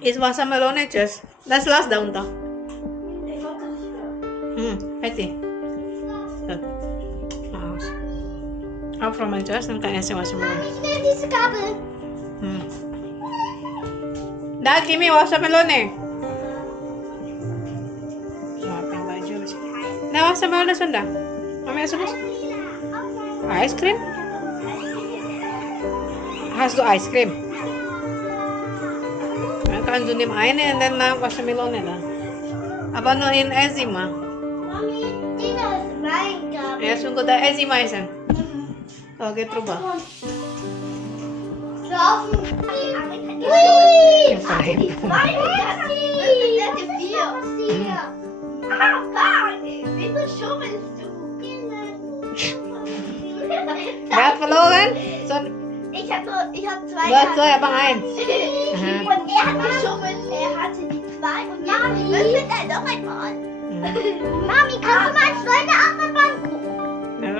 Is watermelon just. Das lass da unter. Hati. Aus. Auch from my just dann kann ich watermelon. Ich will diese Gabel. Da Kimi watermelon Maafin baju. Da watermelon sudah. Mami sudah. Ice cream? Hast du Ice cream? Dann kannst du nehmen eine und dann Wassermelone da. Aber nur in Enzima. Mami, Dina ist mein Gabel. Ya, sungguh da Enzima ist. Oke, coba. Laufen. Yang paling. Wieso schummelst du? Wer hat verloren? So, Ich hab zwei. du hast zwei, aber eins. Und er hat geschummelt. Er hatte die zwei und Mami würfelt er noch einmal. Mami, kannst du mal Freunde Achterbahn gucken? Ja.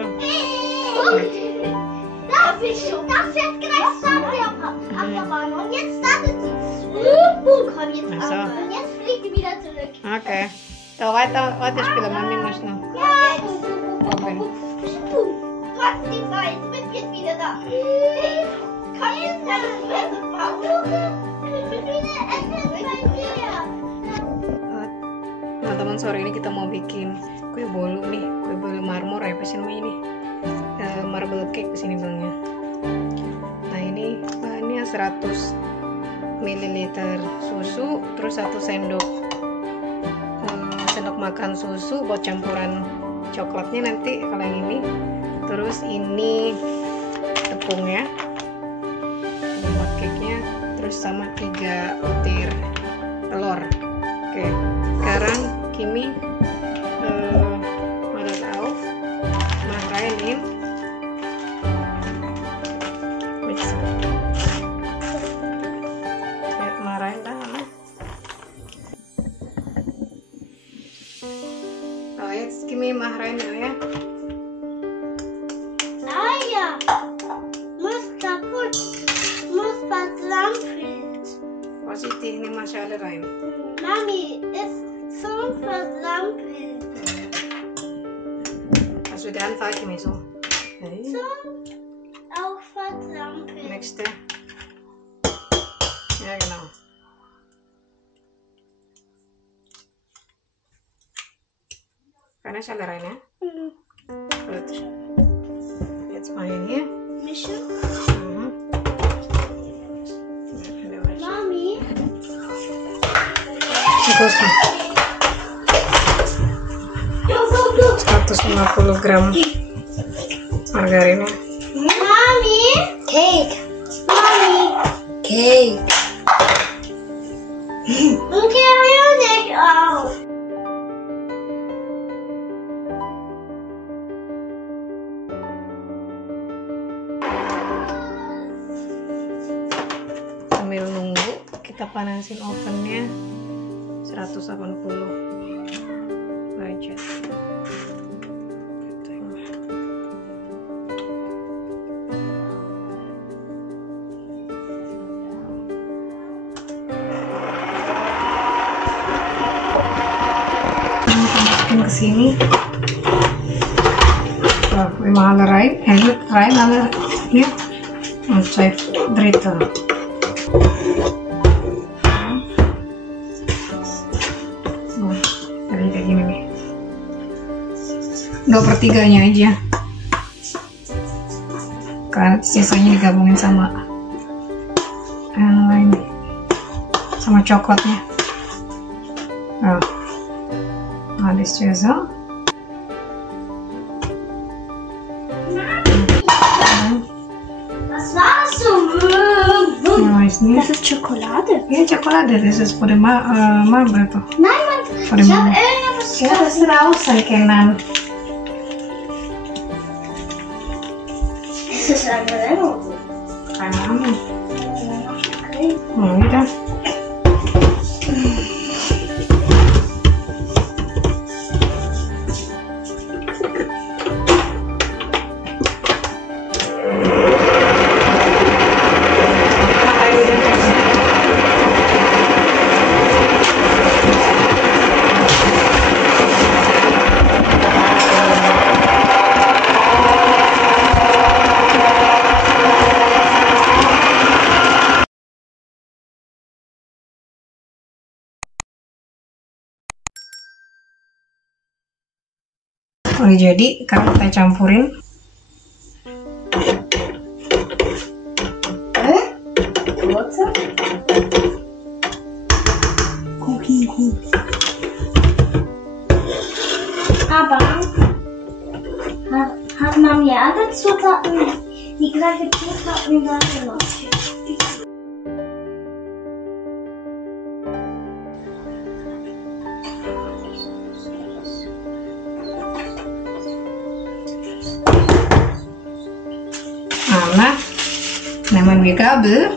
Das fährt gleich Achterbahn. Und jetzt startet sie. Komm jetzt Ach so. ab. Und jetzt fliegt sie wieder zurück. Oke. Tuh, weiter spielen. Mami muss noch. Ja, Oke. du hast die zwei. Du bist jetzt wieder da. Komm jetzt, das ist besser. Teman-teman, sore ini kita mau bikin kue bolu nih, kue bolu marmor ya, apa sih namanya ini? Marble cake kesini bilangnya. Nah ini bahannya 100 ml susu, terus 1 sendok makan susu buat campuran coklatnya nanti kalau yang ini. Terus ini tepungnya, ini buat cake-nya, terus sama 3 butir telur. Oke, sekarang Kimi makan auf, mach rein bisa marahin dah. Oh, jetzt Kimi mach rein ya. Naja, muss kaputt, muss vertrampelt. Vorsichtig, nimm mal Schale rein. Mami, ist so vertrampelt. Also die Anfall Kimi so. So auch vertrampelt. Nächste. Ja, genau. Karena Schale rein ya. Gut. Jetzt mal hier. Mischen. Ada was. Mami, Kosong. 150 gram margarinnya. Mami. Cake. Mami. Cake. Okay, ayo nicht auf. Sambil nunggu kita panasin ovennya 180 derajat. Masukin ke sini. So, we machen rein, rein alle hier und 2 Drittel. Jadi kayak gini nih, 2/3 aja, karena sisanya digabungin sama yang lain, sama coklatnya. Nah, alles so. Was war's so? Nah, ini Das ist Schokolade. ya Schokolade, das ist für die Marble tuh. Nein, Mann, Für die ich habe Marble. irgendwas. Ya, das ist draußen, Kenan. Es ist eine Erinnerung. Keine Ahnung. Okay. Nah, udah. Udah jadi, sekarang kita campurin. Aber hat Mami alle Zutaten, die gleiche Zutaten da gelassen? Nah, nehmen wir Gabel.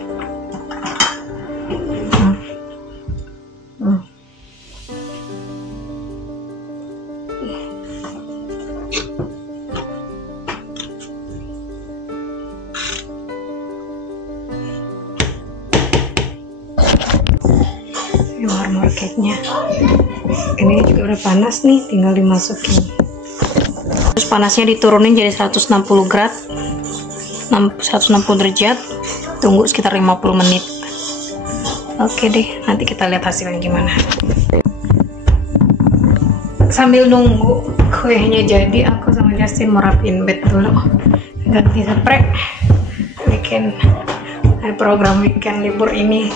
Marmer cake-nya ini juga udah panas nih, tinggal dimasukin. Terus panasnya diturunin jadi 160 grad, 160 derajat, tunggu sekitar 50 menit. Oke deh, nanti kita lihat hasilnya gimana. Sambil nunggu kuenya jadi, aku sama Justin mau rapiin bed dulu, ganti spray, bikin program weekend libur ini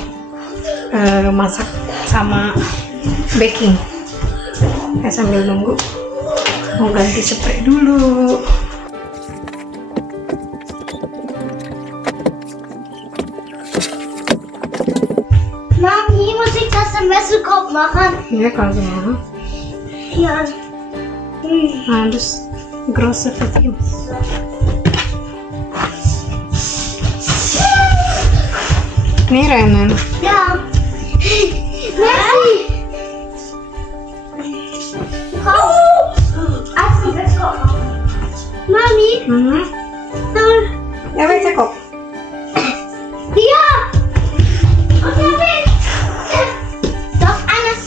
masak sama baking. Sambil nunggu mau ganti spray dulu. Mami, muss ich das im Wäschekorb machen? Ya kalau semua. Ja. Nah, terus grosse verziehen. Nih Renan. Ja. Messi. Als die Wäschekorb machen. Mami. Ya WC kok. Ja. Und der Weg. Doch alles.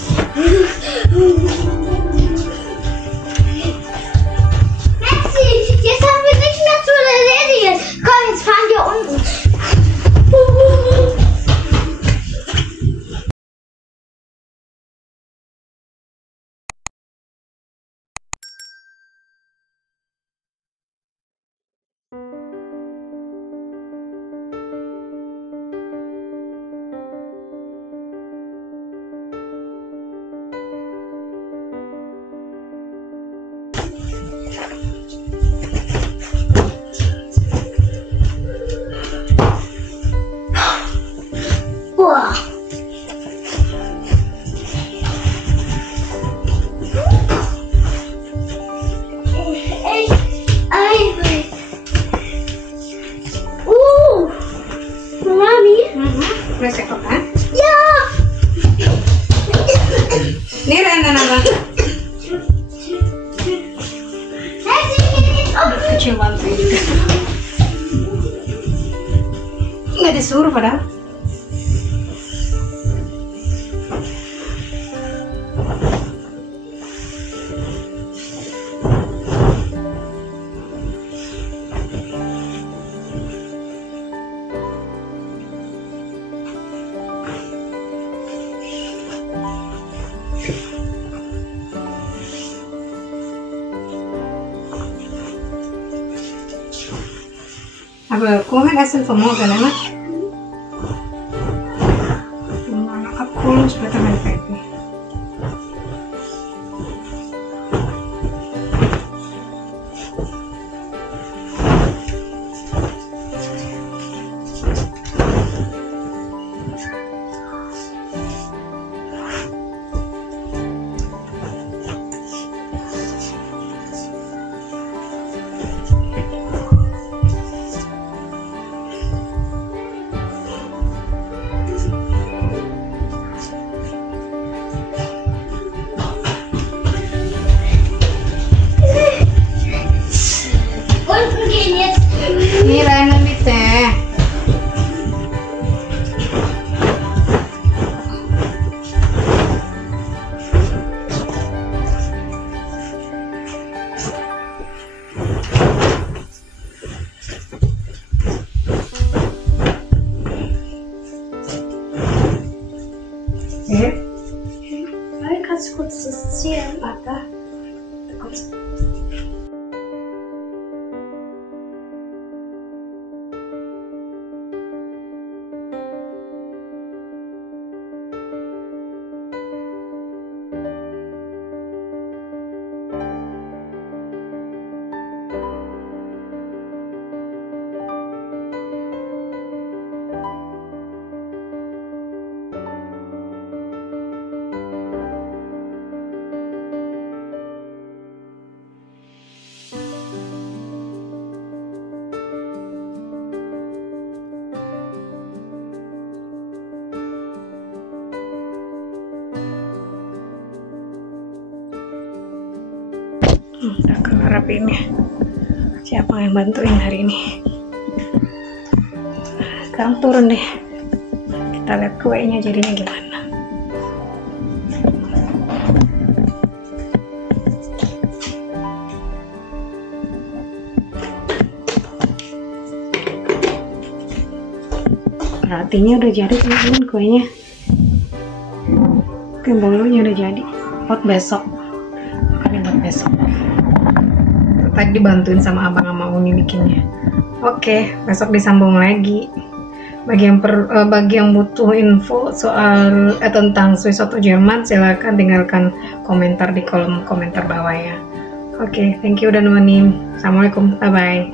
Messi, jetzt haben wir nicht mehr zu erledigen. Komm, jetzt fahren wir unten. Boah. Echt eiweiß. Mami? WC kok kan? Ja. Nih Renan apa? Messi, geht jetzt auf. Kecil banget juga. Nggak disuruh padahal. Aber Kuchen essen vermogen, ne? Mana abkoelen, später mein Fett. rapiin ya. Siapa yang bantuin hari ini? Sekarang turun deh. Kita lihat kuenya jadinya gimana. Rotinya udah jadi teman-teman, kuenya. Oke, bolonya udah jadi. Buat besok. Ini buat besok. Tadi dibantuin sama abang sama Uni bikinnya. Oke, besok disambung lagi. Bagi yang butuh info soal tentang Swiss atau Jerman, silahkan tinggalkan komentar di kolom komentar bawah ya. Oke, thank you udah nemenin. Assalamualaikum, bye bye.